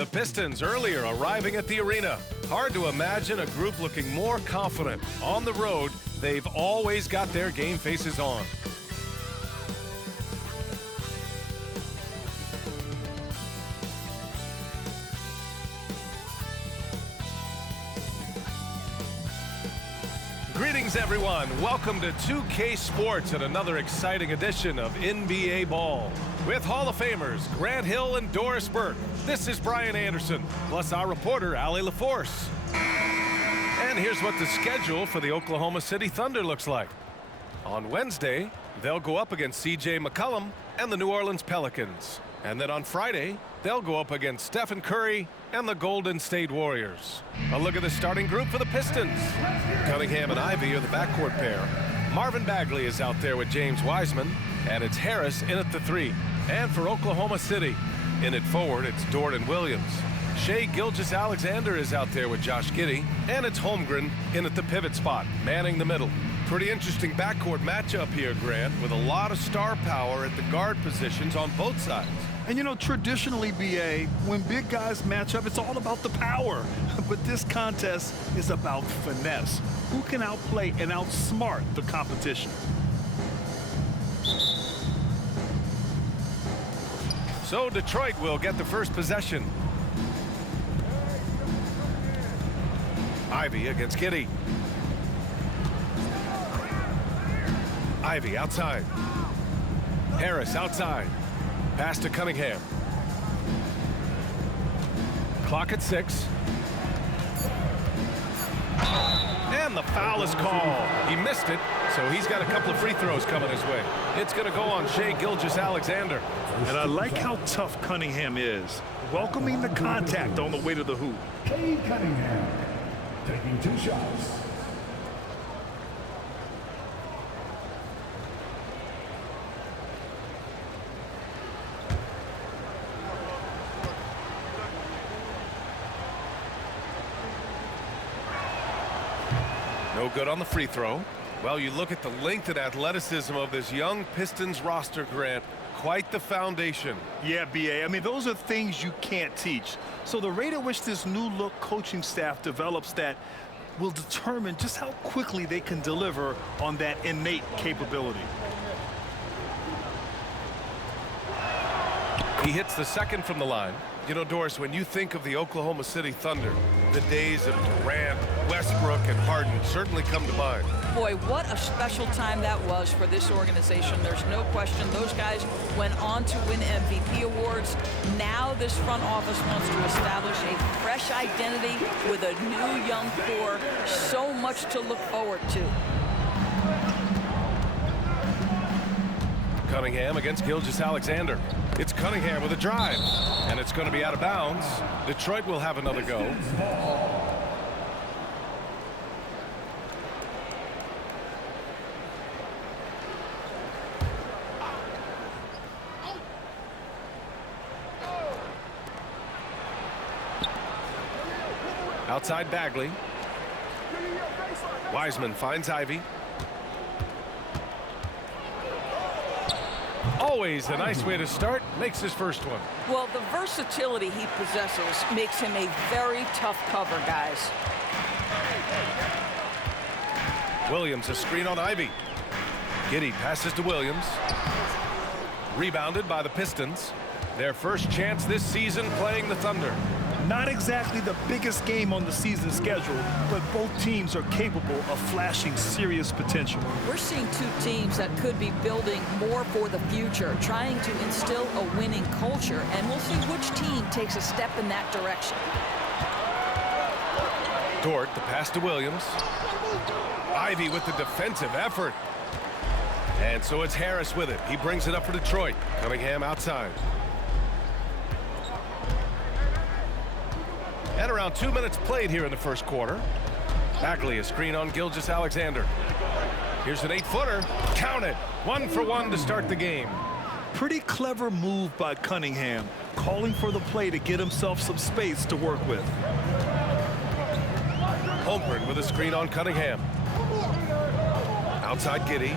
The Pistons earlier arriving at the arena. Hard to imagine a group looking more confident. On the road, they've always got their game faces on. Greetings, everyone. Welcome to 2K Sports and another exciting edition of NBA Ball. With Hall of Famers Grant Hill and Doris Burke, this is Brian Anderson, plus our reporter, Allie LaForce. And here's what the schedule for the Oklahoma City Thunder looks like. On Wednesday, they'll go up against C.J. McCollum and the New Orleans Pelicans. And then on Friday, they'll go up against Stephen Curry and the Golden State Warriors. A look at the starting group for the Pistons. Cunningham and Ivey are the backcourt pair. Marvin Bagley is out there with James Wiseman, and it's Harris in at the 3. And for Oklahoma City, in at forward, it's Dort and Williams. Shai Gilgeous-Alexander is out there with Josh Giddey, and it's Holmgren in at the pivot spot, manning the middle. Pretty interesting backcourt matchup here, Grant, with a lot of star power at the guard positions on both sides. And you know, traditionally, BA, when big guys match up, it's all about the power. But this contest is about finesse. Who can outplay and outsmart the competition? So Detroit will get the first possession. Ivey against Giddey. Ivey outside. Harris outside. Pass to Cunningham. Clock at 6. And the foul is called. He missed it, so he's got a couple of free throws coming his way. It's going to go on Shai Gilgeous-Alexander. And I like how tough Cunningham is, welcoming the contact on the way to the hoop. Cade Cunningham taking 2 shots. No good on the free throw. Well, you look at the length and athleticism of this young Pistons roster, Grant. Quite the foundation. Yeah, BA. I mean, those are things you can't teach. So the rate at which this new look coaching staff develops that will determine just how quickly they can deliver on that innate capability. He hits the second from the line. You know, Doris, when you think of the Oklahoma City Thunder, the days of Durant, Westbrook, and Harden certainly come to mind. Boy, what a special time that was for this organization. There's no question those guys went on to win MVP awards. Now this front office wants to establish a fresh identity with a new young core. So much to look forward to. Cunningham against Gilgeous-Alexander. It's Cunningham with a drive, and it's going to be out of bounds. Detroit will have another go. Outside Bagley. Wiseman finds Ivey. Always a nice way to start. Makes his first one. Well, the versatility he possesses makes him a very tough cover, guys. Williams, a screen on Ivey. Giddey passes to Williams. Rebounded by the Pistons. Their first chance this season playing the Thunder. Not exactly the biggest game on the season schedule, but both teams are capable of flashing serious potential. We're seeing two teams that could be building more for the future, trying to instill a winning culture, and we'll see which team takes a step in that direction. Dort, the pass to Williams. Ivey with the defensive effort. And so it's Harris with it. He brings it up for Detroit. Cunningham outside. And around 2 minutes played here in the first quarter. Bagley, a screen on Gilgeous-Alexander. Here's an 8-footer. Count it. 1 for 1 to start the game. Pretty clever move by Cunningham, calling for the play to get himself some space to work with. Holmgren with a screen on Cunningham. Outside Giddey.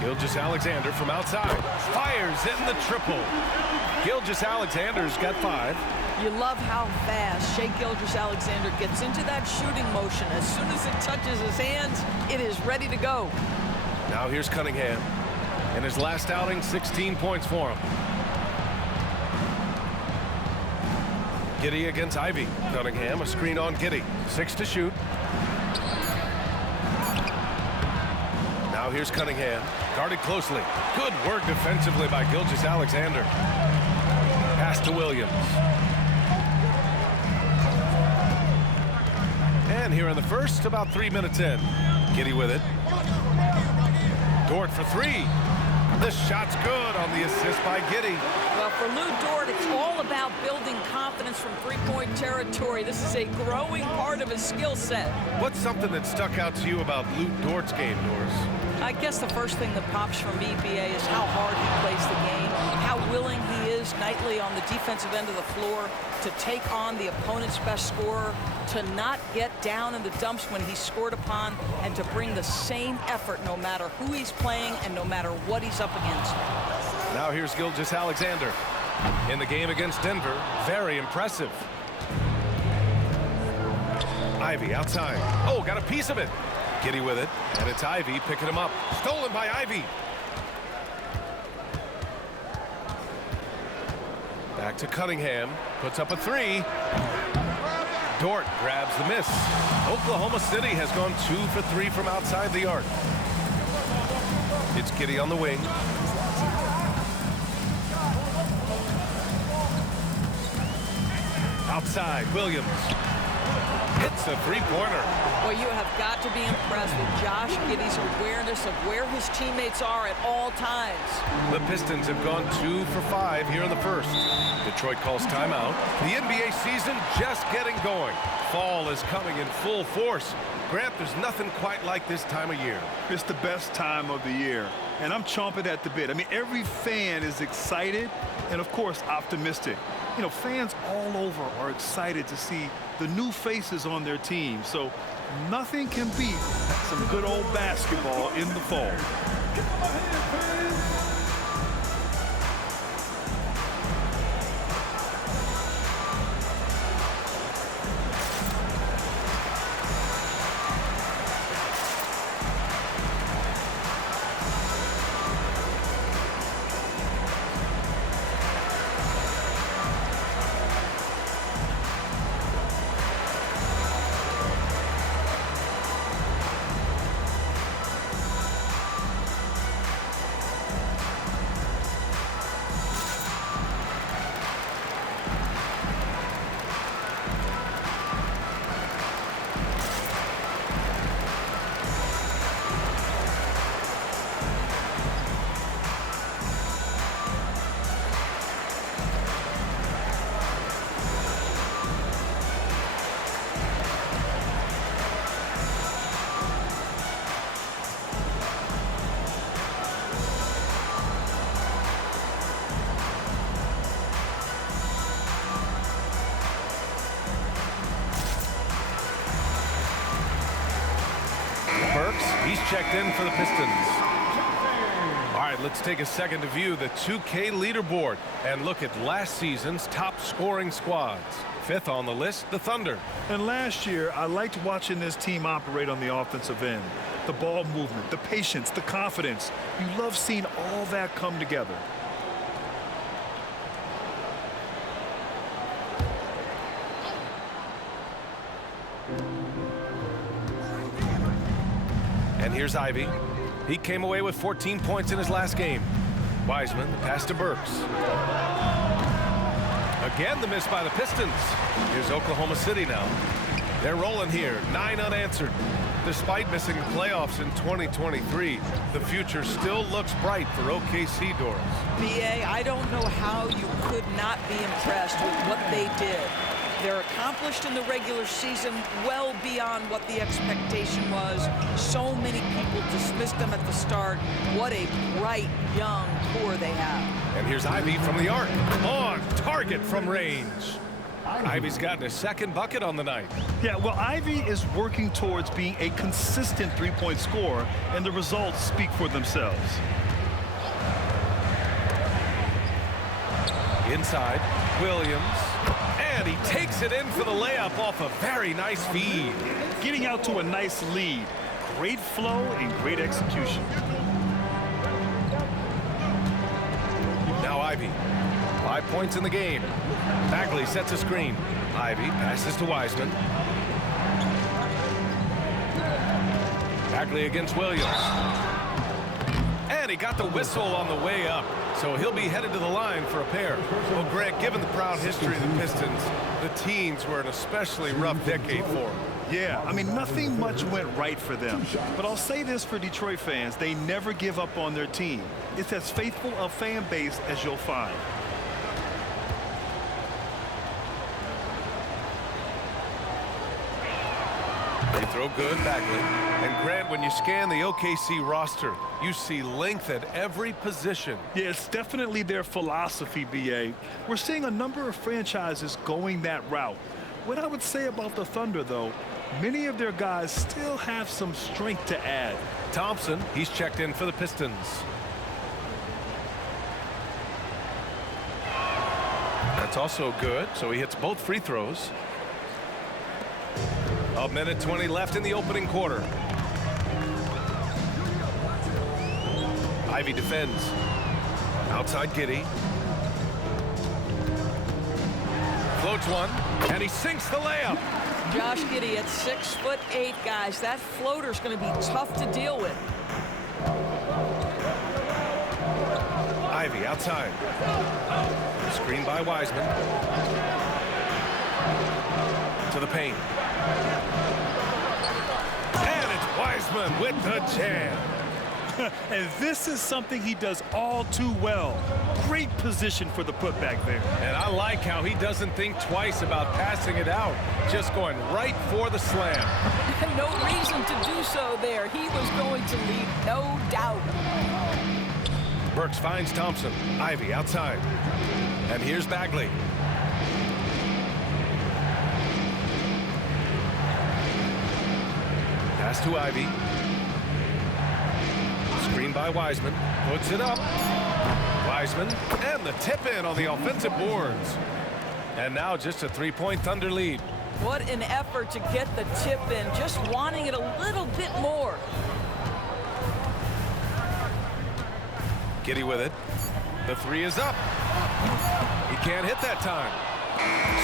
Gilgeous-Alexander from outside. Fires in the triple. Gilgeous-Alexander's got 5. You love how fast Shai Gilgeous-Alexander gets into that shooting motion. As soon as it touches his hands, it is ready to go. Now here's Cunningham. In his last outing, 16 points for him. Giddey against Ivey. Cunningham, a screen on Giddey. 6 to shoot. Now here's Cunningham. Guarded closely. Good work defensively by Gilgeous-Alexander. Pass to Williams. And here in the first, about 3 minutes in. Giddey with it. Dort for 3. The shot's good on the assist by Giddey. Well, for Lu Dort, it's all about building confidence from three-point territory. This is a growing part of his skill set. What's something that stuck out to you about Lu Dort's game, Doris? I guess the first thing that pops from me, BA, is how hard he plays the game, how willing he is nightly on the defensive end of the floor to take on the opponent's best scorer, to not get down in the dumps when he's scored upon, and to bring the same effort no matter who he's playing and no matter what he's up against. Now here's Gilgeous-Alexander. In the game against Denver, very impressive. Ivey outside. Oh, got a piece of it. Giddey with it, and it's Ivey picking him up. Stolen by Ivey. Back to Cunningham. Puts up a 3. Dort grabs the miss. Oklahoma City has gone 2 for 3 from outside the arc. It's Giddey on the wing. Outside, Williams. Hits a 3-pointer. Well, you have got to be impressed with Josh Giddey's awareness of where his teammates are at all times. The Pistons have gone 2 for 5 here in the first. Detroit calls timeout. The NBA season just getting going. Fall is coming in full force. Grant, there's nothing quite like this time of year. It's the best time of the year, and I'm chomping at the bit. I mean, every fan is excited and, of course, optimistic. You know, fans all over are excited to see the new faces on their team. So nothing can beat some good old basketball in the fall. He's checked in for the Pistons. All right, let's take a second to view the 2K leaderboard and look at last season's top scoring squads. 5th on the list, the Thunder. And last year, I liked watching this team operate on the offensive end. The ball movement, the patience, the confidence. You love seeing all that come together. And here's Ivey. He came away with 14 points in his last game. Wiseman, the pass to Burks. Again, the miss by the Pistons. Here's Oklahoma City now. They're rolling here, 9 unanswered. Despite missing the playoffs in 2023, the future still looks bright for OKC, Doris. BA, I don't know how you could not be impressed with what they did. They're accomplished in the regular season well beyond what the expectation was. So many people dismissed them at the start. What a bright, young core they have. And here's Ivey from the arc. On target from range. Ivy's gotten his second bucket on the night. Yeah, well, Ivy is working towards being a consistent three-point scorer, and the results speak for themselves. Inside, Williams, and he takes it in for the layup off a very nice feed. Getting out to a nice lead. Great flow and great execution. Now Ivy, 5 points in the game. Bagley sets a screen. Ivy passes to Wiseman. Bagley against Williams. And he got the whistle on the way up, so he'll be headed to the line for a pair. Well, Grant, given the proud history of the Pistons, the teens were an especially rough decade for them. Yeah, I mean, nothing much went right for them. But I'll say this for Detroit fans, they never give up on their team. It's as faithful a fan base as you'll find. They throw good, Bagley. And Grant, when you scan the OKC roster, you see length at every position. Yeah, it's definitely their philosophy, BA. We're seeing a number of franchises going that route. What I would say about the Thunder, though, many of their guys still have some strength to add. Thompson, he's checked in for the Pistons. That's also good, so he hits both free throws. A minute 20 left in the opening quarter. Ivy defends. Outside Giddey. Floats one, and he sinks the layup. Josh Giddey at 6'8", guys. That floater's going to be tough to deal with. Ivy outside. Screen by Wiseman. To the paint. And it's Wiseman with the jam. And this is something he does all too well. Great position for the putback there. And I like how he doesn't think twice about passing it out, just going right for the slam. No reason to do so there. He was going to lead, no doubt. Burks finds Thompson. Ivy outside. And here's Bagley. Pass to Ivy. Screen by Wiseman. Puts it up. Wiseman. And the tip in on the offensive boards. And now just a three-point Thunder lead. What an effort to get the tip in. Just wanting it a little bit more. Giddey with it. The three is up. He can't hit that time.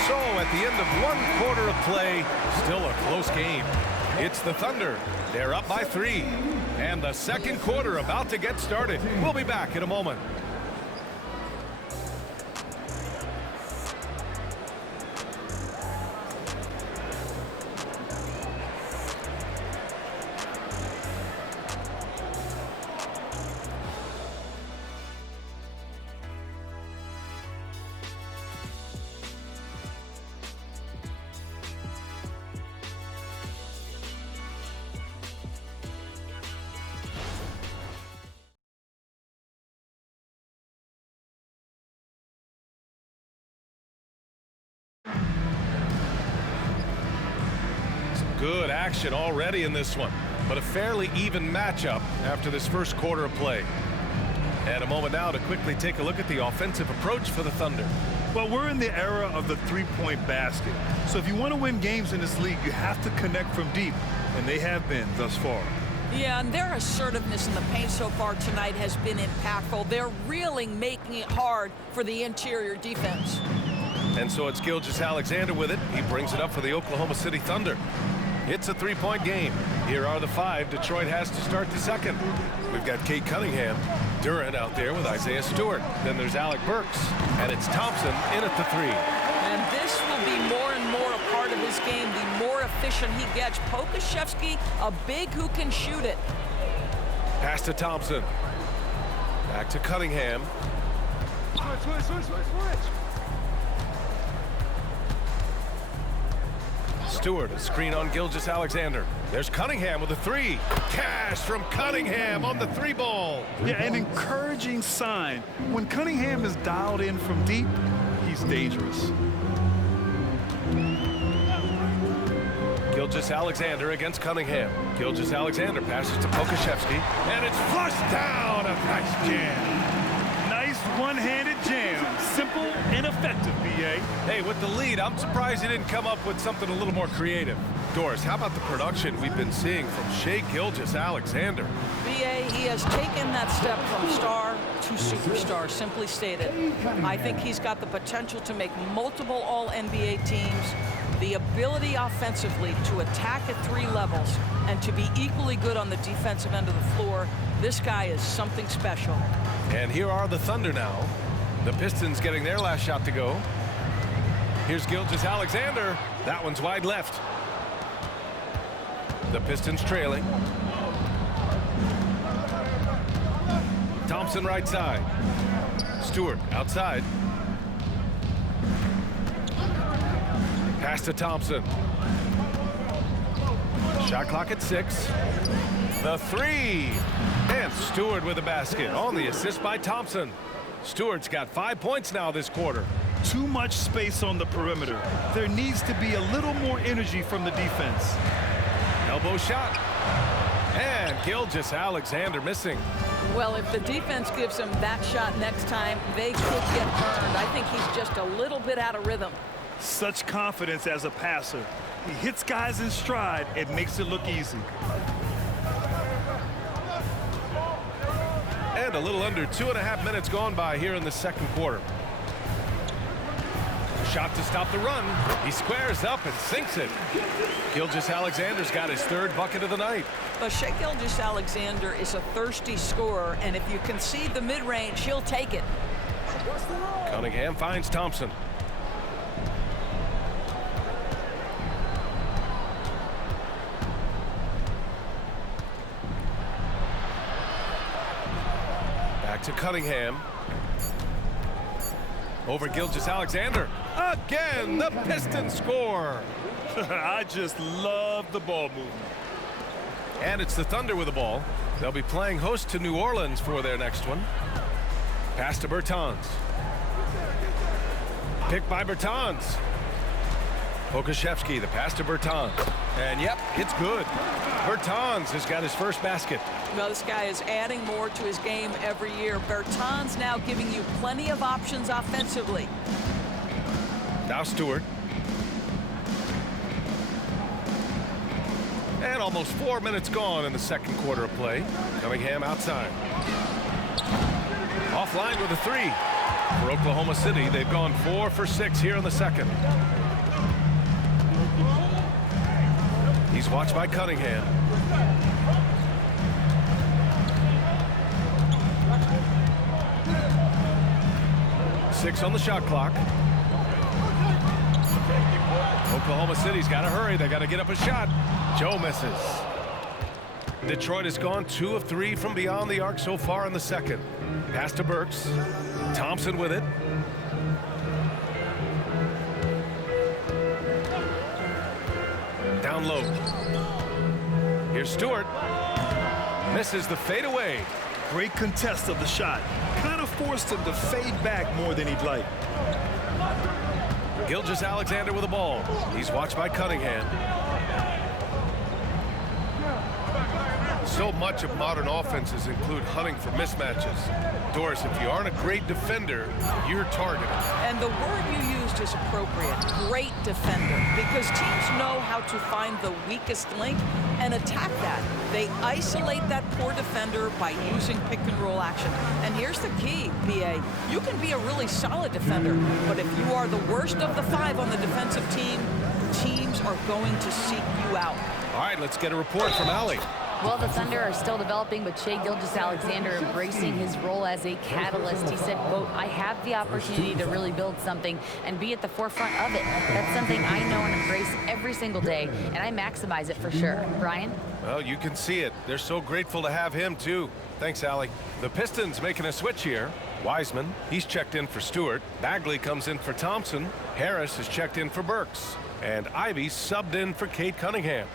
So at the end of one quarter of play, still a close game. It's the Thunder. They're up by 3. And the second quarter about to get started. We'll be back in a moment. Good action already in this one, but a fairly even matchup after this first quarter of play. And a moment now to quickly take a look at the offensive approach for the Thunder. Well, we're in the era of the three-point basket. So if you want to win games in this league, you have to connect from deep, and they have been thus far. Yeah, and their assertiveness in the paint so far tonight has been impactful. They're really making it hard for the interior defense. And so it's Gilgeous-Alexander with it. He brings it up for the Oklahoma City Thunder. It's a three-point game. Here are the 5 Detroit has to start the second. We've got Cade Cunningham, Durant out there with Isaiah Stewart. Then there's Alec Burks, and it's Thompson in at the 3. And this will be more and more a part of his game, the more efficient he gets. Pokusevski, a big who can shoot it. Pass to Thompson. Back to Cunningham. Switch. Stewart, a screen on Gilgeous-Alexander. There's Cunningham with a 3. Cash from Cunningham on the 3-ball. Yeah, an encouraging sign. When Cunningham is dialed in from deep, he's dangerous. Gilgeous-Alexander against Cunningham. Gilgeous-Alexander passes to Pokusevski, and it's flushed down. A nice jam. Nice one-handed jam. Simple and effective, B.A. Hey, with the lead, I'm surprised he didn't come up with something a little more creative. Doris, how about the production we've been seeing from Shai Gilgeous-Alexander? B.A., he has taken that step from star to superstar, simply stated. I think he's got the potential to make multiple All-NBA teams, the ability offensively to attack at 3 levels, and to be equally good on the defensive end of the floor. This guy is something special. And here are the Thunder now. The Pistons getting their last shot to go. Here's Gilgeous-Alexander. That one's wide left. The Pistons trailing. Thompson right side. Stewart outside. Pass to Thompson. Shot clock at 6. The 3. And Stewart with a basket on the assist by Thompson. Stewart's got 5 points now this quarter. Too much space on the perimeter. There needs to be a little more energy from the defense. Elbow shot. And Gilgeous-Alexander missing. Well, if the defense gives him that shot next time, they could get burned. I think he's just a little bit out of rhythm. Such confidence as a passer. He hits guys in stride. It makes it look easy. And a little under 2.5 minutes gone by here in the second quarter. Shot to stop the run. He squares up and sinks it. Gilgeous-Alexander's got his 3rd bucket of the night. But Shai Gilgeous-Alexander is a thirsty scorer, and if you concede the mid-range, he'll take it. Cunningham finds Thompson. Back to Cunningham. Over Gilgeous-Alexander. Again, the Pistons score. I just love the ball movement. And it's the Thunder with the ball. They'll be playing host to New Orleans for their next one. Pass to Bertans. Picked by Bertans. Pokusevski, the pass to Bertans. And yep, it's good. Bertans has got his first basket. Well, this guy is adding more to his game every year. Bertans now giving you plenty of options offensively. Now Stewart. And almost 4 minutes gone in the second quarter of play. Cunningham outside. Offline with a 3. For Oklahoma City, they've gone 4 for 6 here in the second. He's watched by Cunningham. Six on the shot clock. Oklahoma City's got to hurry. They got to get up a shot. Joe misses. Detroit has gone 2 of 3 from beyond the arc so far in the second. Pass to Burks. Thompson with it. Down low. Here's Stewart. Misses the fadeaway. Great contest of the shot. Kind of forced him to fade back more than he'd like. Gilgeous-Alexander with the ball. He's watched by Cunningham. So much of modern offenses include hunting for mismatches. Doris, if you aren't a great defender, you're targeted. And the word you used is appropriate. Great defender. Because teams know how to find the weakest link and attack that. They isolate that poor defender by using pick and roll action. And here's the key, B.A. You can be a really solid defender, but if you are the worst of the 5 on the defensive team, teams are going to seek you out. All right, let's get a report from Allie. Well, the Thunder are still developing, but Shai Gilgeous-Alexander embracing his role as a catalyst. He said, quote, "I have the opportunity to really build something and be at the forefront of it. That's something I know and embrace every single day, and I maximize it for sure." Brian? Well, you can see it. They're so grateful to have him, too. Thanks, Allie. The Pistons making a switch here. Wiseman, he's checked in for Stewart. Bagley comes in for Thompson. Harris is checked in for Burks. And Ivy subbed in for Cade Cunningham.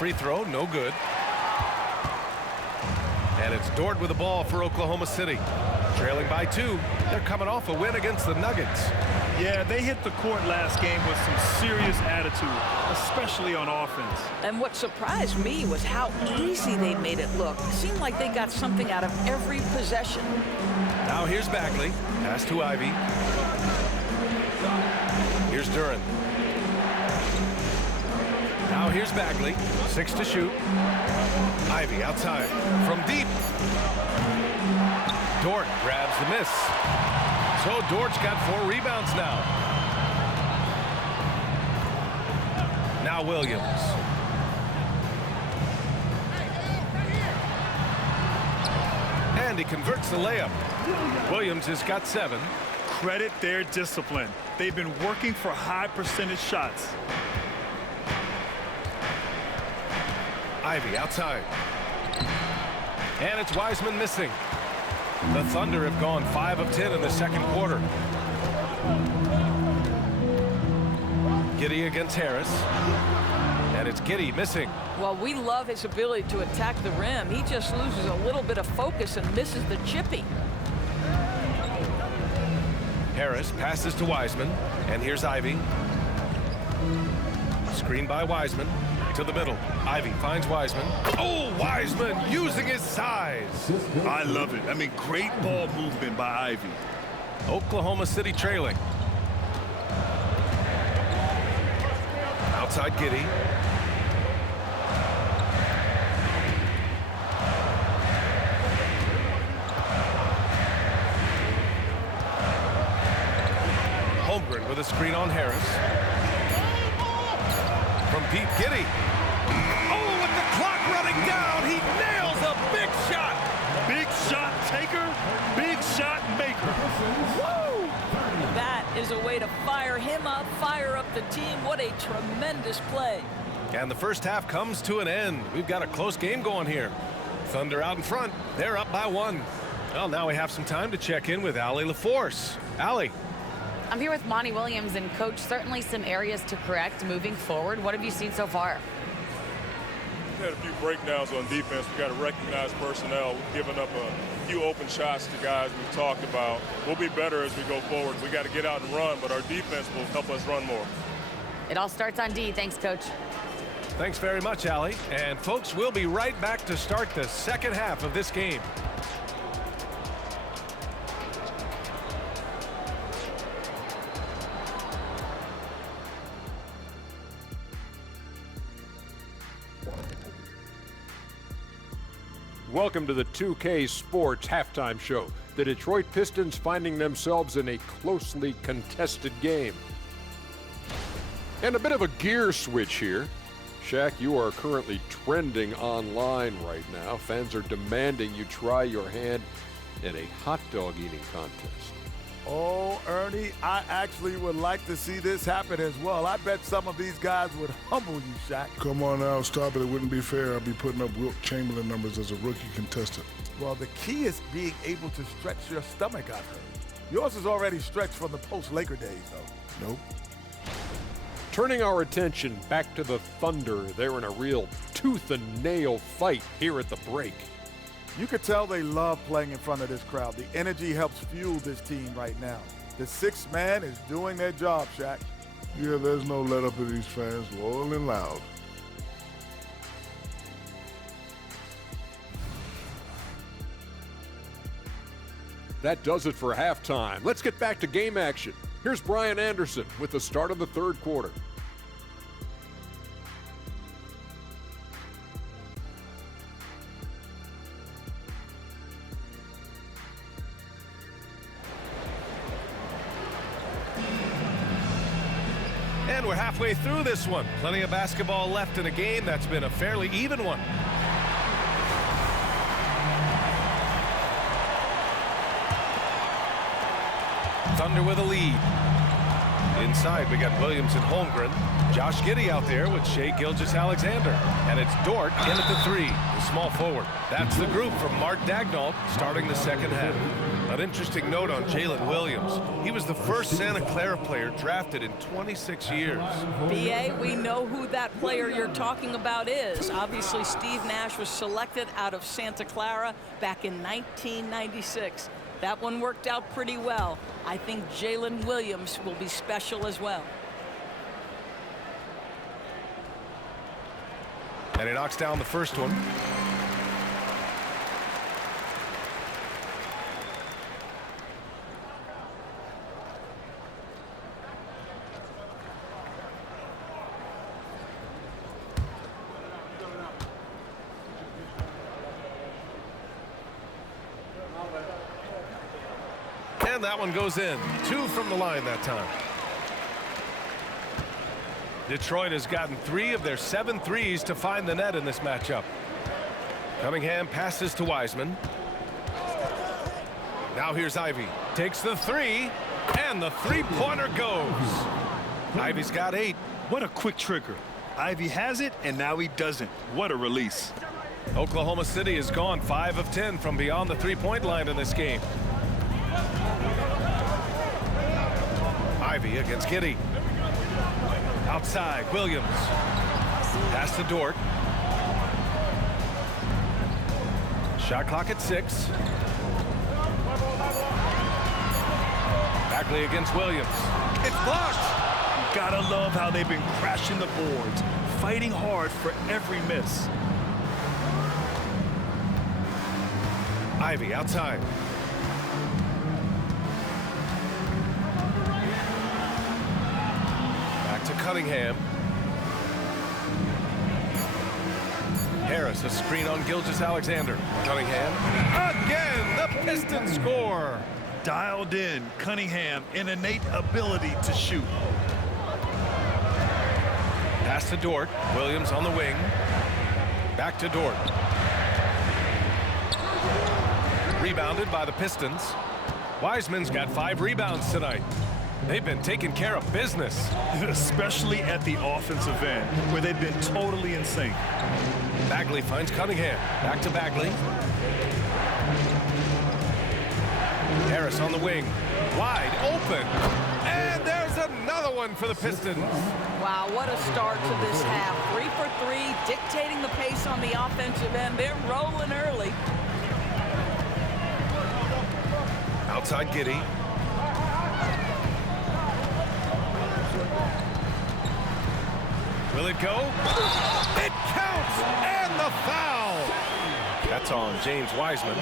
free throw, no good. And it's Dort with the ball for Oklahoma City. Trailing by 2. They're coming off a win against the Nuggets. Yeah, they hit the court last game with some serious attitude, especially on offense. And what surprised me was how easy they made it look. It seemed like they got something out of every possession. Now here's Bagley. Pass to Ivy. Here's Duren. Now here's Bagley. 6 to shoot. Ivy outside. From deep. Dort grabs the miss. So Dort's got 4 rebounds now. Now Williams. And he converts the layup. Williams has got 7. Credit their discipline. They've been working for high percentage shots. Ivy outside. And it's Wiseman missing. The Thunder have gone 5 of 10 in the second quarter. Giddey against Harris. And it's Giddey missing. Well, we love his ability to attack the rim. He just loses a little bit of focus and misses the chippy. Harris passes to Wiseman. And here's Ivy. Screen by Wiseman. To the middle. Ivy finds Wiseman. Oh, Wiseman using his size. I love it. I mean, great ball movement by Ivy. Oklahoma City trailing. Outside Giddey. Holmgren with a screen on Harris. From Pete Giddey. Oh, with the clock running down, he nails a big shot. Big shot taker, big shot maker. Woo! That is a way to fire him up, fire up the team. What a tremendous play. And the first half comes to an end. We've got a close game going here. Thunder out in front. They're up by 1. Well, now we have some time to check in with Allie LaForce. Allie. I'm here with Monty Williams, and Coach, certainly some areas to correct moving forward. What have you seen so far? We had a few breakdowns on defense. We got to recognize personnel. We've given up a few open shots to guys we've talked about. We'll be better as we go forward. We got to get out and run, but our defense will help us run more. It all starts on D. Thanks, Coach. Thanks very much, Allie. And folks, we'll be right back to start the second half of this game. Welcome to the 2K Sports Halftime Show. The Detroit Pistons finding themselves in a closely contested game. And a bit of a gear switch here. Shaq, you are currently trending online right now. Fans are demanding you try your hand in a hot dog eating contest. Oh, Ernie, I actually would like to see this happen as well. I bet some of these guys would humble you, Shaq. Come on now, stop it. It wouldn't be fair. I'd be putting up Wilt Chamberlain numbers as a rookie contestant. Well, the key is being able to stretch your stomach, I've heard. Yours is already stretched from the post-Laker days, though. Nope. Turning our attention back to the Thunder, they're in a real tooth and nail fight here at the break. You could tell they love playing in front of this crowd. The energy helps fuel this team right now. The sixth man is doing their job, Shaq. Yeah, there's no let up of these fans, loyal and loud. That does it for halftime. Let's get back to game action. Here's Brian Anderson with the start of the third quarter. And we're halfway through this one. Plenty of basketball left in a game that's been a fairly even one. Thunder with a lead. Inside, we got Williams and Holmgren. Josh Giddey out there with Shai Gilgeous-Alexander. And it's Dort in at the 3, the small forward. That's the group from Mark Daigneault starting the second half. An interesting note on Jalen Williams. He was the first Santa Clara player drafted in 26 years. BA, we know who that player you're talking about is. Obviously, Steve Nash was selected out of Santa Clara back in 1996. That one worked out pretty well. I think Jalen Williams will be special as well. And he knocks down the first one. And that one goes in. 2 from the line that time. Detroit has gotten 3 of their 7 threes to find the net in this matchup. Cunningham passes to Wiseman. Now here's Ivey. Takes the 3, and the three-pointer goes. Ivey's got 8. What a quick trigger. Ivey has it, and now he doesn't. What a release. Oklahoma City has gone 5 of 10 from beyond the three-point line in this game. Ivey against Giddey. Outside, Williams. Pass to Dort. Shot clock at 6. Bagley against Williams. It's blocked. Gotta love how they've been crashing the boards, fighting hard for every miss. Ivey outside. Back to Cunningham. Harris, a screen on Gilgeous-Alexander. Cunningham. Again, the Pistons score. Dialed in, Cunningham, an innate ability to shoot. Pass to Dort. Williams on the wing. Back to Dort. Rebounded by the Pistons. Wiseman's got 5 rebounds tonight. They've been taking care of business. Especially at the offensive end, where they've been totally in sync. Bagley finds Cunningham. Back to Bagley. Harris on the wing. Wide open. And there's another one for the Pistons. Wow, what a start to this half. 3 for 3, dictating the pace on the offensive end. They're rolling early. Outside Giddey. Will it go? It counts! And the foul! That's on James Wiseman.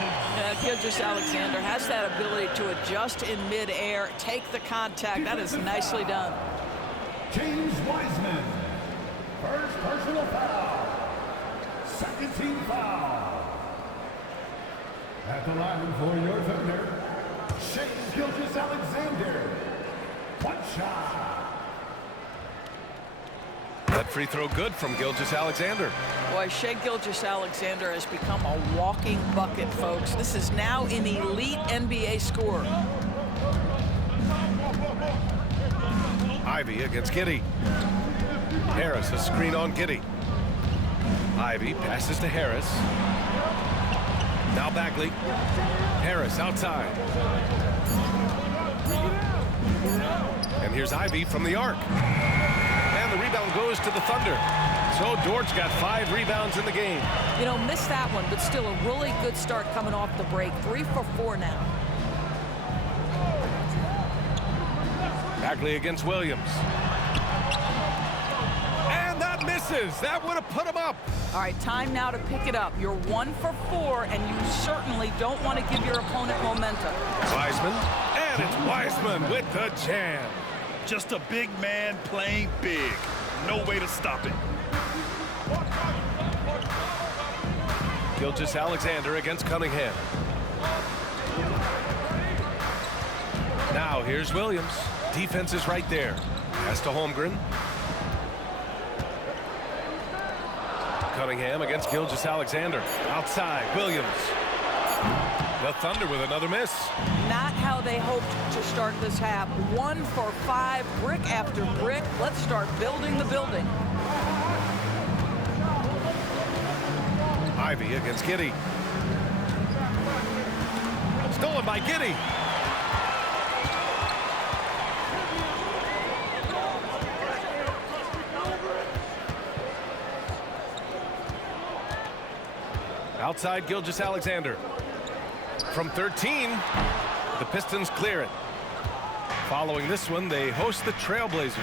Gilgeous-Alexander has that ability to adjust in midair, take the contact. That is nicely done. James Wiseman. First personal foul. Second team foul. At the line for your Thunder, Shai Gilgeous-Alexander. One shot. That free throw good from Gilgeous-Alexander. Boy, Shai Gilgeous-Alexander has become a walking bucket, folks. This is now an elite NBA scorer. Ivey against Giddey. Harris, a screen on Giddey. Ivey passes to Harris. Now Bagley. Harris outside. And here's Ivey from the arc. And the rebound goes to the Thunder. So Dort's got 5 rebounds in the game. You know, missed that one, but still a really good start coming off the break. 3 for 4 now. Bagley against Williams. And that misses. That would have put him up. All right, time now to pick it up. You're 1 for 4, and you certainly don't want to give your opponent momentum. Wiseman. And it's Wiseman with the jam. Just a big man playing big. No way to stop it. Gilgeous-Alexander against Cunningham. Now here's Williams. Defense is right there. Pass to Holmgren. Cunningham against Gilgeous-Alexander. Outside, Williams. The Thunder with another miss. Not how they hoped to start this half. 1 for 5, brick after brick. Let's start building the building. Ivey against Giddey. Stolen by Giddey. Outside Gilgeous-Alexander. From 13, the Pistons clear it. Following this one, they host the Trailblazers.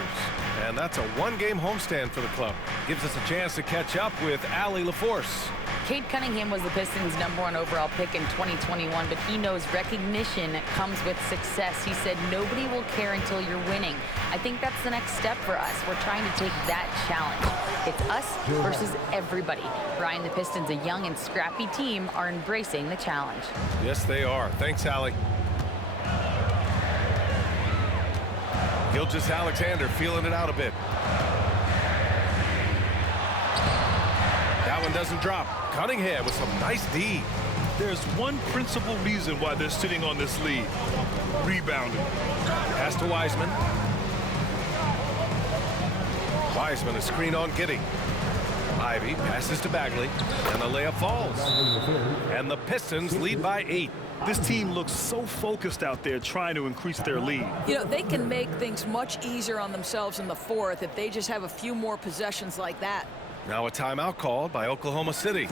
And that's a one-game homestand for the club. Gives us a chance to catch up with Allie LaForce. Cade Cunningham was the Pistons' #1 overall pick in 2021, but he knows recognition comes with success. He said, nobody will care until you're winning. I think that's the next step for us. We're trying to take that challenge. It's us versus everybody. Brian, the Pistons, a young and scrappy team, are embracing the challenge. Yes, they are. Thanks, Allie. Gilgeous-Alexander feeling it out a bit. That one doesn't drop. Cunningham with some nice D. There's one principal reason why they're sitting on this lead. Rebounding. Pass to Wiseman. Wiseman, a screen on Giddey. Ivey passes to Bagley, and the layup falls. And the Pistons lead by 8. This team looks so focused out there trying to increase their lead. You know, they can make things much easier on themselves in the fourth if they just have a few more possessions like that. Now a timeout called by Oklahoma City.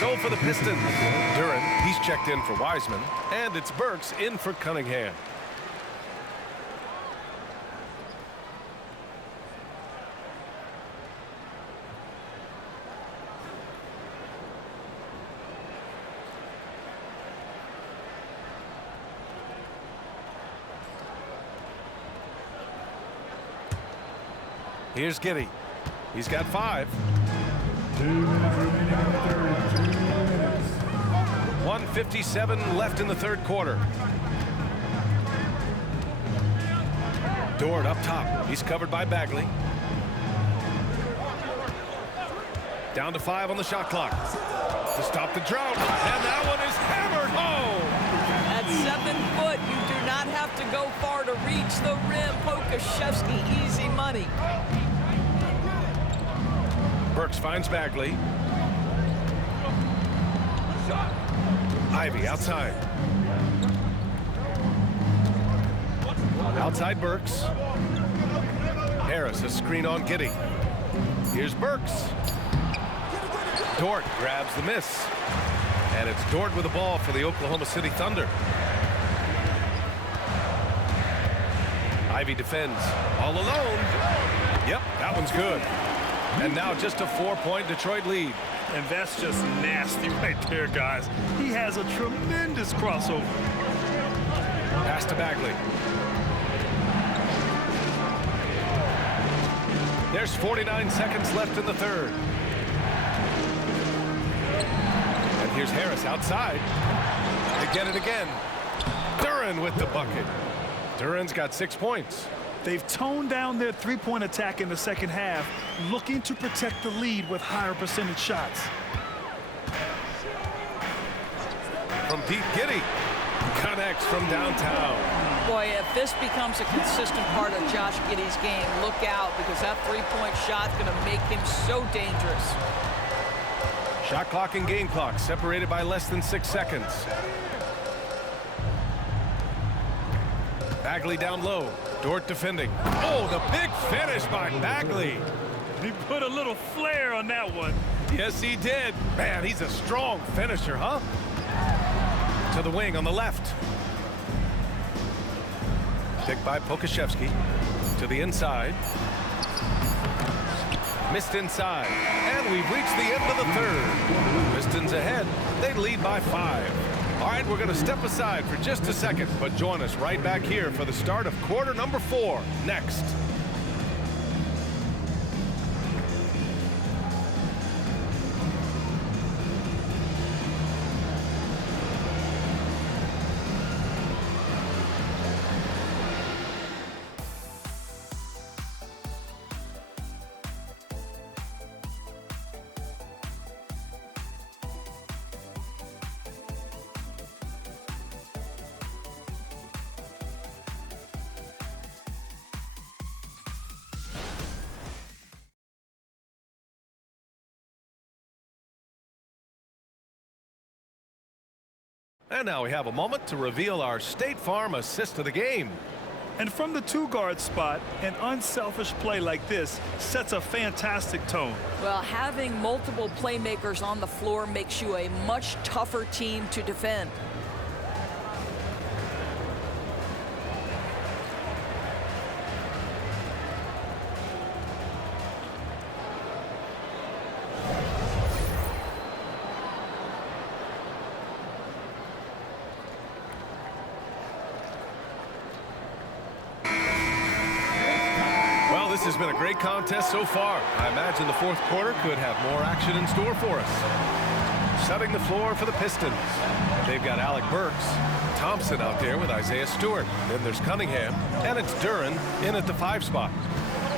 So for the Pistons, Duren, he's checked in for Wiseman, and it's Burks in for Cunningham. Here's Giddey. He's got 5. 2 minutes remaining in the third. 2 minutes. 1:57 left in the third quarter. Dort up top. He's covered by Bagley. Down to 5 on the shot clock. To stop the drought. And that one is hammered home. At 7 foot, you do not have to go far to reach the rim. Pokashevsky, easy money. Burks finds Bagley. Ivey outside. Outside Burks. Harris, a screen on Giddey. Here's Burks. Dort grabs the miss. And it's Dort with the ball for the Oklahoma City Thunder. Ivey defends all alone. Yep, that one's good. And now just a 4-point Detroit lead. And that's just nasty right there, guys. He has a tremendous crossover. Pass to Bagley. There's 49 seconds left in the third. And here's Harris outside to get it again. Duren with the bucket. Duren's got 6 points. They've toned down their three-point attack in the second half, looking to protect the lead with higher percentage shots. From deep, Giddey connects from downtown. Boy, if this becomes a consistent part of Josh Giddey's game, look out, because that three-point shot's going to make him so dangerous. Shot clock and game clock separated by less than 6 seconds. Bagley down low. Dort defending. Oh, the big finish by Bagley. He put a little flair on that one. Yes, he did. Man, he's a strong finisher, huh? To the wing on the left. Picked by Pokusevski. To the inside. Missed inside. And we've reached the end of the third. Pistons ahead. They lead by 5. All right, we're going to step aside for just a second, but join us right back here for the start of quarter number 4 next. And now we have a moment to reveal our State Farm assist of the game. And from the two-guard spot, an unselfish play like this sets a fantastic tone. Well, having multiple playmakers on the floor makes you a much tougher team to defend. This has been a great contest so far. I imagine the fourth quarter could have more action in store for us. Setting the floor for the Pistons. They've got Alec Burks, Thompson out there with Isaiah Stewart. Then there's Cunningham, and it's Duren in at the 5 spot.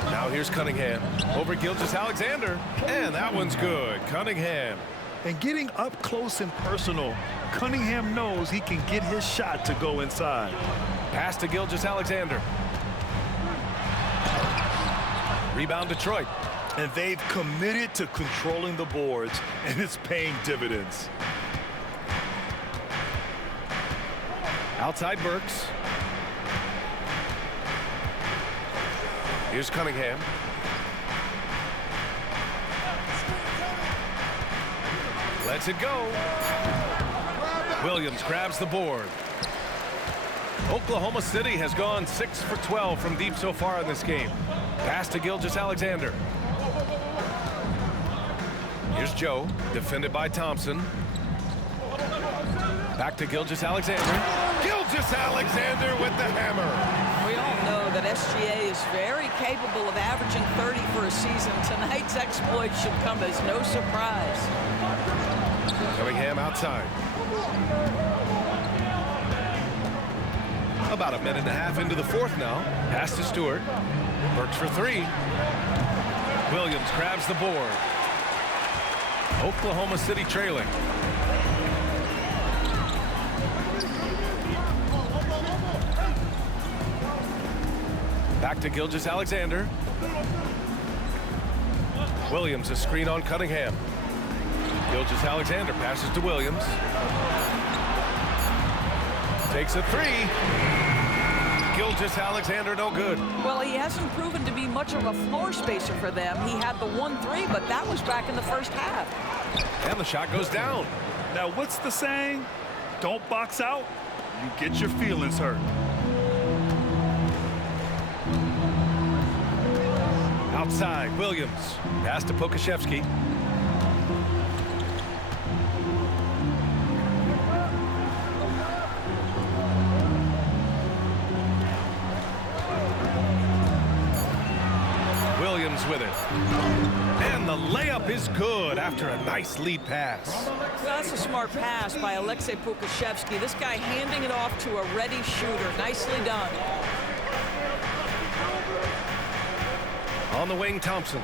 Now here's Cunningham over Gilgeous-Alexander, and that one's good. Cunningham. And getting up close and personal, Cunningham knows he can get his shot to go inside. Pass to Gilgeous-Alexander. Rebound Detroit. And they've committed to controlling the boards, and it's paying dividends. Outside Burks. Here's Cunningham. Lets it go. Williams grabs the board. Oklahoma City has gone 6 for 12 from deep so far in this game. Pass to Gilgeous-Alexander. Here's Joe, defended by Thompson. Back to Gilgeous-Alexander. Gilgeous-Alexander with the hammer. We all know that SGA is very capable of averaging 30 for a season. Tonight's exploit should come as no surprise. Cunningham outside. About a minute and a half into the fourth now. Pass to Stewart. Burks for 3. Williams grabs the board. Oklahoma City trailing. Back to Gilgeous-Alexander. Williams a screen on Cunningham. Gilgeous-Alexander passes to Williams. Takes a 3. Gilgeous-Alexander no good. Well, he hasn't proven to be much of a floor spacer for them. He had the 1-3, but that was back in the first half. And the shot goes down. Now, what's the saying? Don't box out, you get your feelings hurt. Outside, Williams. Pass to Pokusevski. With it. And the layup is good after a nice lead pass. Well, that's a smart pass by Aleksej Pokusevski. This guy handing it off to a ready shooter. Nicely done. On the wing, Thompson.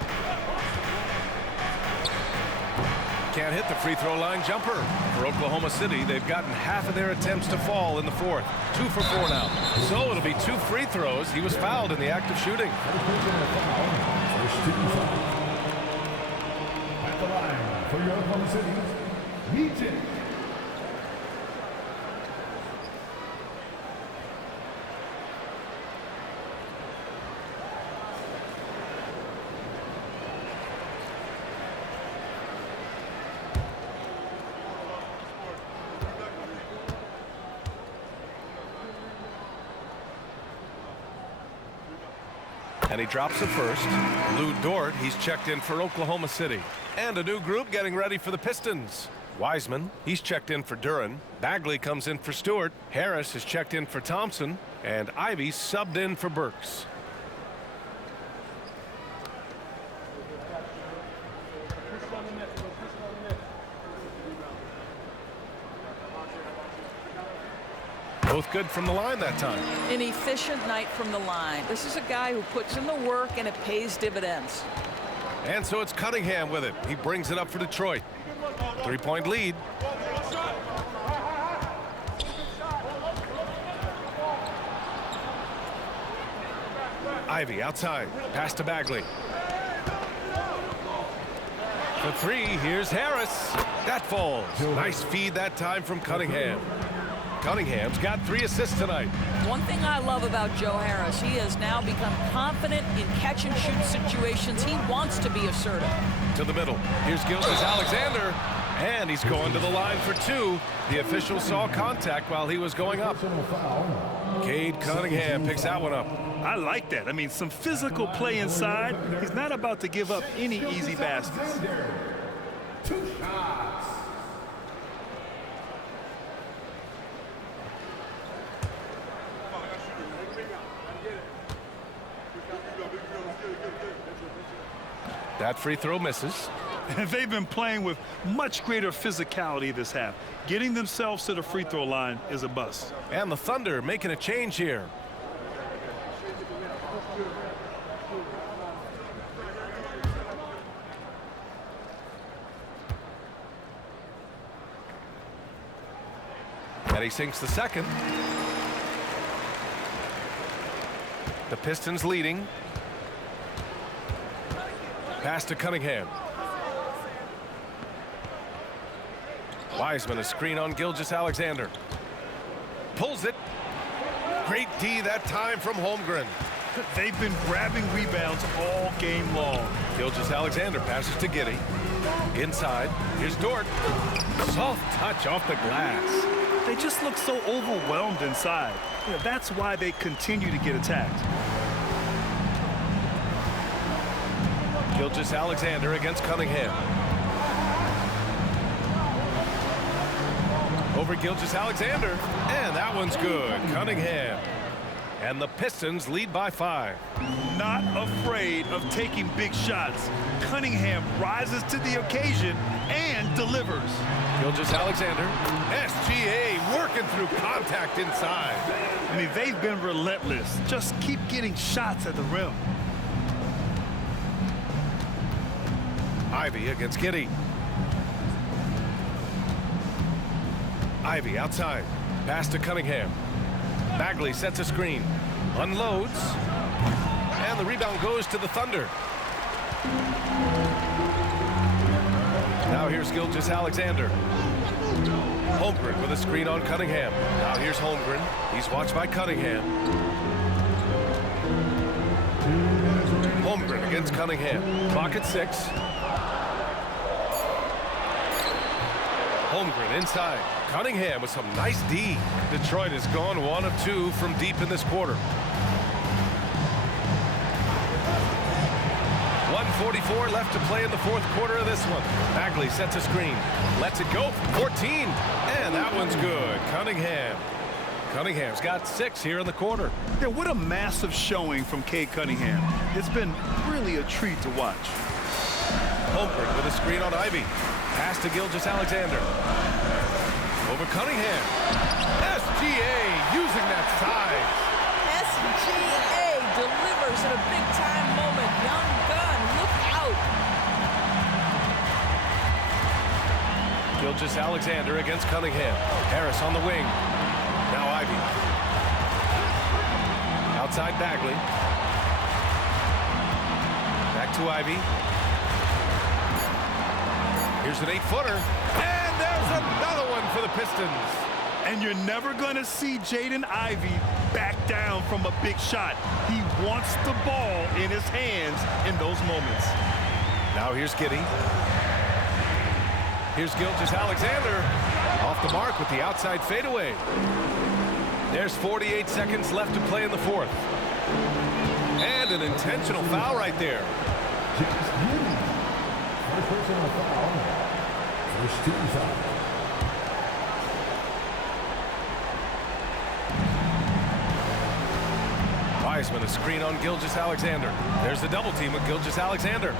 can't hit the free throw line jumper. For Oklahoma City, they've gotten half of their attempts to fall in the fourth. 2 for 4 now. So it'll be 2 free throws. He was fouled in the act of shooting. At the line for your Oklahoma City, Legion. And he drops the first. Lou Dort, he's checked in for Oklahoma City. And a new group getting ready for the Pistons. Wiseman, he's checked in for Duren. Bagley comes in for Stewart. Harris is checked in for Thompson. And Ivy subbed in for Burks. Both good from the line that time. An efficient night from the line. This is a guy who puts in the work and it pays dividends. And so it's Cunningham with it. He brings it up for Detroit. 3-point lead. Ivy outside. Pass to Bagley. For 3, here's Harris. That falls. Nice feed that time from Cunningham. Cunningham's got 3 assists tonight. One thing I love about Joe Harris, he has now become confident in catch-and-shoot situations. He wants to be assertive. To the middle. Here's Gilgeous-Alexander. And he's going to the line for 2. The official saw contact while he was going up. Cade Cunningham picks that one up. I like that. I mean, some physical play inside. He's not about to give up any easy baskets. 2 shots. That free throw misses. They've been playing with much greater physicality this half. Getting themselves to the free throw line is a bust. And the Thunder making a change here. And he sinks the second. The Pistons leading. Pass to Cunningham. Wiseman, a screen on Gilgeous-Alexander. Pulls it. Great D that time from Holmgren. They've been grabbing rebounds all game long. Gilgeous-Alexander passes to Giddey. Inside. Here's Dort. Soft touch off the glass. They just look so overwhelmed inside. You know, that's why they continue to get attacked. Gilgeous-Alexander against Cunningham. Over Gilgeous-Alexander. And that one's good. Cunningham. And the Pistons lead by 5. Not afraid of taking big shots. Cunningham rises to the occasion and delivers. Gilgeous-Alexander. SGA working through contact inside. I mean, they've been relentless. Just keep getting shots at the rim. Ivy against Giddey. Ivy outside. Pass to Cunningham. Bagley sets a screen. Unloads. And the rebound goes to the Thunder. Now here's Gilgeous-Alexander. Holmgren with a screen on Cunningham. Now here's Holmgren. He's watched by Cunningham. Holmgren against Cunningham. Clock at 6. Holmgren inside. Cunningham with some nice D. Detroit has gone 1 of 2 from deep in this quarter. 1:44 left to play in the fourth quarter of this one. Bagley sets a screen. Lets it go from 14. And that one's good. Cunningham's got 6 here in the quarter. Yeah, what a massive showing from Cade Cunningham. It's been really a treat to watch. Holmgren with a screen on Ivy. Pass to Gilgeous-Alexander. Over Cunningham. SGA using that size. SGA delivers at a big-time moment. Young gun, look out. Gilgeous-Alexander against Cunningham. Harris on the wing. Now Ivey. Outside Bagley. Back to Ivey. Here's an 8-footer. And there's another one for the Pistons. And you're never going to see Jaden Ivey back down from a big shot. He wants the ball in his hands in those moments. Now here's Giddey. Here's Gilgeous-Alexander off the mark with the outside fadeaway. There's 48 seconds left to play in the fourth. And an intentional foul right there. First personal foul. First team foul. Wiseman, a screen on Gilgeous-Alexander. There's the double team with Gilgeous-Alexander.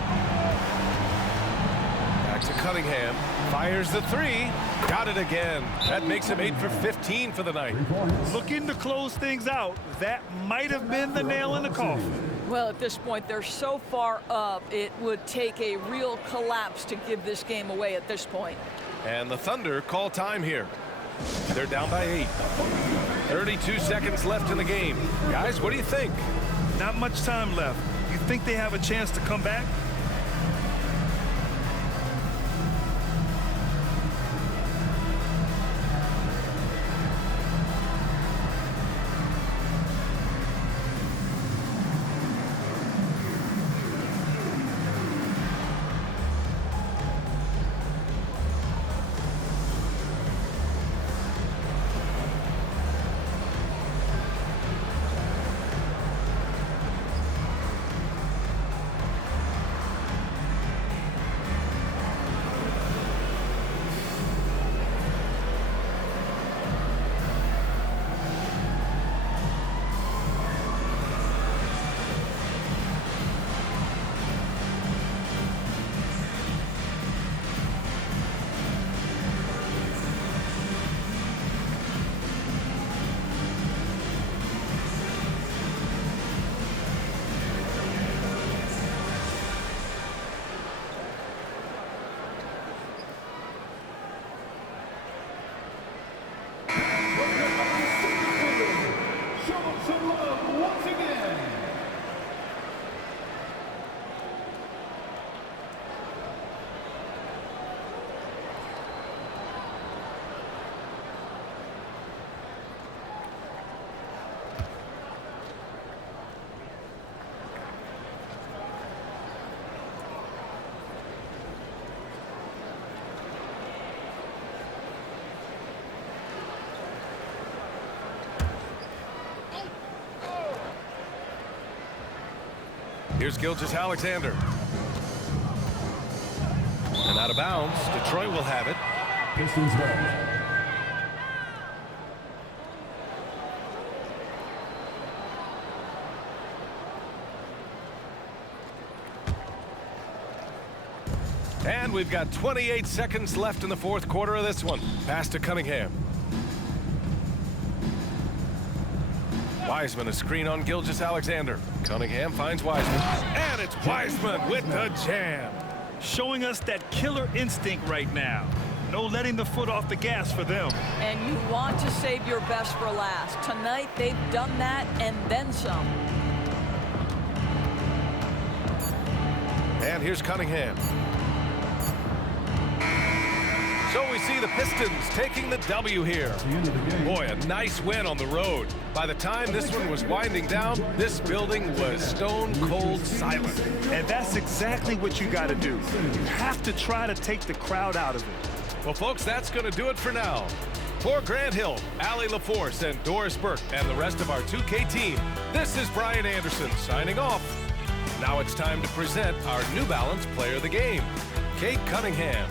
Back to Cunningham. Fires the three. Got it again. That makes him 8 for 15 for the night. Looking to close things out. That might have been the nail in the coffin. Well, at this point, they're so far up, it would take a real collapse to give this game away at this point. And the Thunder call time here. They're down by 8. 32 seconds left in the game. Guys, what do you think? Not much time left. You think they have a chance to come back? Here's Gilgeous-Alexander. And out of bounds. Detroit will have it. Pistons ball. And we've got 28 seconds left in the fourth quarter of this one. Pass to Cunningham. Wiseman, a screen on Gilgeous-Alexander. Cunningham finds Wiseman. And it's Wiseman with the jam. Showing us that killer instinct right now. No letting the foot off the gas for them. And you want to save your best for last. Tonight, they've done that and then some. And here's Cunningham. So we see the Pistons taking the W here. Boy, a nice win on the road. By the time this one was winding down, this building was stone cold silent. And that's exactly what you got to do. You have to try to take the crowd out of it. Well, folks, that's going to do it for now. For Grant Hill, Allie LaForce, and Doris Burke, and the rest of our 2K team, this is Brian Anderson signing off. Now it's time to present our New Balance Player of the Game, Cade Cunningham.